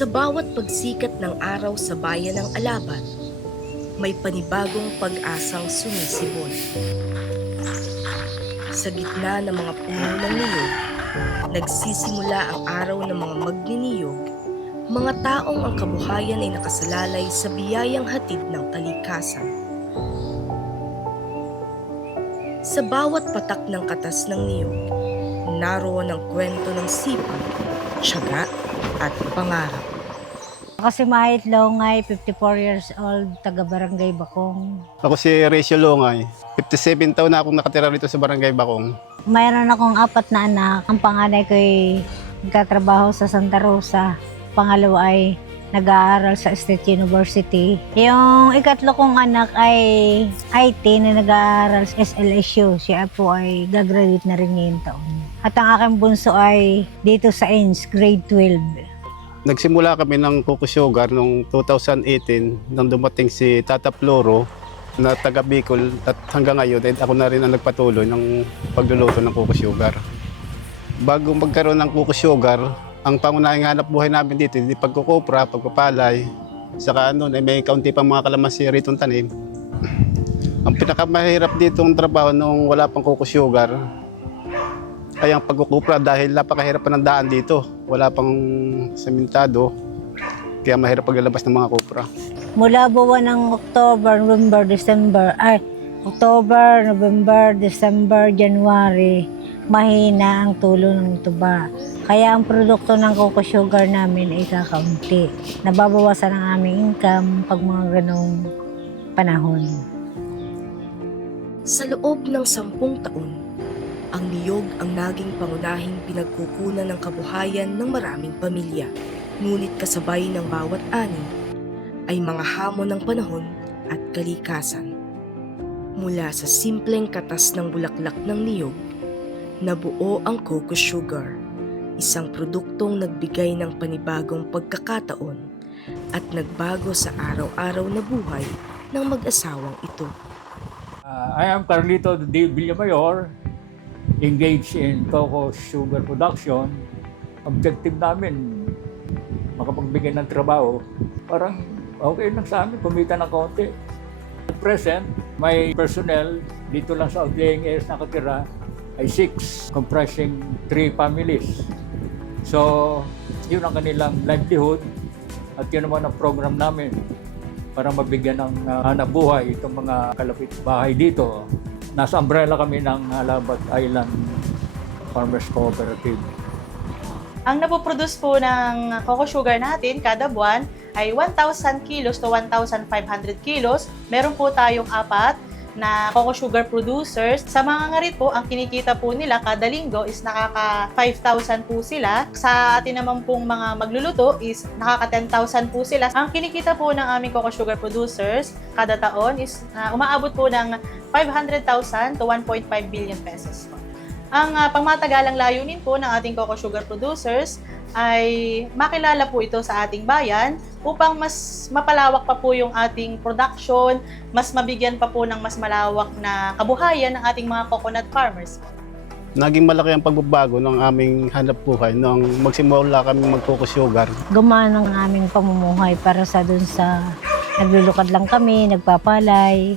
Sa bawat pagsikat ng araw sa bayan ng Alaban, may panibagong pag-asang sumisibol. Sa gitna ng mga puno ng niyog, nagsisimula ang araw ng mga magniniyog, mga taong ang kabuhayan ay nakasalalay sa biyayang hatid ng kalikasan. Sa bawat patak ng katas ng niyog, naroon ang kwento ng sipag, tiyaga at pangarap. Ako si Mahit Longay, 54 years old, taga Barangay Bakong. Ako si Recio Longay. 57 taon na akong nakatira rito sa Barangay Bakong. Mayroon akong 4 na anak. Ang panganay ko ay nagtatrabaho sa Santa Rosa. Pangalawa ay nag-aaral sa State University. Yung ikatlo kong anak ay IT na nag-aaral sa SLSU. Siya po ay gagraduate na rin ngayong taon. At ang aking bunso ay dito sa ENS, grade 12. Nagsimula kami ng Coco Sugar noong 2018 nang dumating si Tata Floro na taga Bicol at hanggang ngayon ako na rin ang nagpatuloy ng pagluluto ng Coco Sugar. Bago magkaroon ng Coco Sugar, ang pangunahing hanap buhay namin dito ay pagkukopra, pagpapalay, saka may kaunti pang mga kalamansi rito tanim. Ang pinakamahirap dito ang trabaho nung wala pang Coco Sugar ay ang pagkukupra dahil napakahirap pa ng daan dito. Wala pang sementado, kaya mahirap paglalabas ng mga kupra. Mula buwan ng October, November, December, January, mahina ang tulo ng tuba. Kaya ang produkto ng Coco Sugar namin ay kakaunti. Nababawasan ang aming income pag mga ganong panahon. Sa loob ng 10 taon, ang niyog ang naging pangunahing pinagkukunan ng kabuhayan ng maraming pamilya. Ngunit kasabay ng bawat ani ay mga hamon ng panahon at kalikasan. Mula sa simpleng katas ng bulaklak ng niyog, nabuo ang Coco Sugar, isang produktong nagbigay ng panibagong pagkakataon at nagbago sa araw-araw na buhay ng mag-asawang ito. I am Carlito D. Villamayor, engaged in Coco Sugar production. Objective namin, makapagbigay ng trabaho. Parang okay lang sa amin, kumita ng konti. At present, may personnel dito lang sa outlying areas nakatira ay 6, comprising 3 families. So, yun ang kanilang livelihood at yun naman ang program namin para mabigyan ng hanap buhay itong mga kalapit bahay dito. Nasa umbrella kami ng Alabat Island Farmers Cooperative. Ang napoproduce po ng Coco Sugar natin kada buwan ay 1,000 kilos to 1,500 kilos. Meron po tayong 4 na Coco Sugar producers. Sa mga ngarit po, ang kinikita po nila kada linggo is nakaka 5,000 po sila. Sa atin naman pong mga magluluto is nakaka 10,000 po sila. Ang kinikita po ng aming Coco Sugar producers kada taon is umaabot po ng 500,000 to 1.5 billion pesos po. Ang pangmatagalang layunin po ng ating Coco Sugar producers ay makilala po ito sa ating bayan upang mas mapalawak pa po yung ating production, mas mabigyan pa po ng mas malawak na kabuhayan ng ating mga coconut farmers. Naging malaki ang pagbabago ng aming hanap buhay nung magsimula kami mag-Coco Sugar. Gumana ang aming pamumuhay para sa dun sa naglulukad lang kami, nagpapalay.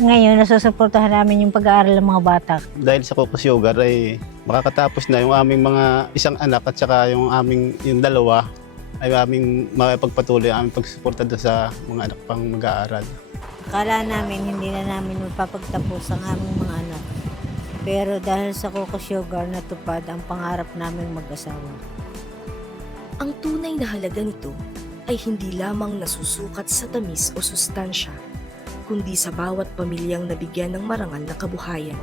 Ngayon, nasusuportahan namin yung pag-aaral ng mga bata. Dahil sa Coco Sugar ay makakatapos na yung aming mga isang anak at saka yung dalawa ay aming makapagpatuloy ang aming pagsuporta sa mga anak pang mag-aaral. Akala namin hindi na namin mapapagtapos ang aming mga anak. Pero dahil sa Coco Sugar, natupad ang pangarap naming mag-asawa. Ang tunay na halaga nito ay hindi lamang nasusukat sa tamis o sustansya, kundi sa bawat pamilyang nabigyan ng marangal na kabuhayan,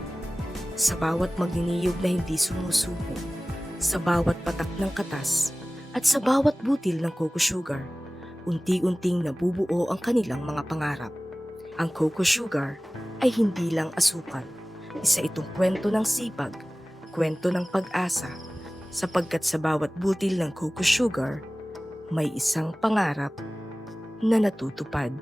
sa bawat magniniyog na hindi sumusuko, sa bawat patak ng katas, at sa bawat butil ng Coco Sugar, unti-unting nabubuo ang kanilang mga pangarap. Ang Coco Sugar ay hindi lang asukal, isa itong kwento ng sipag, kwento ng pag-asa, sapagkat sa bawat butil ng Coco Sugar, may isang pangarap na natutupad.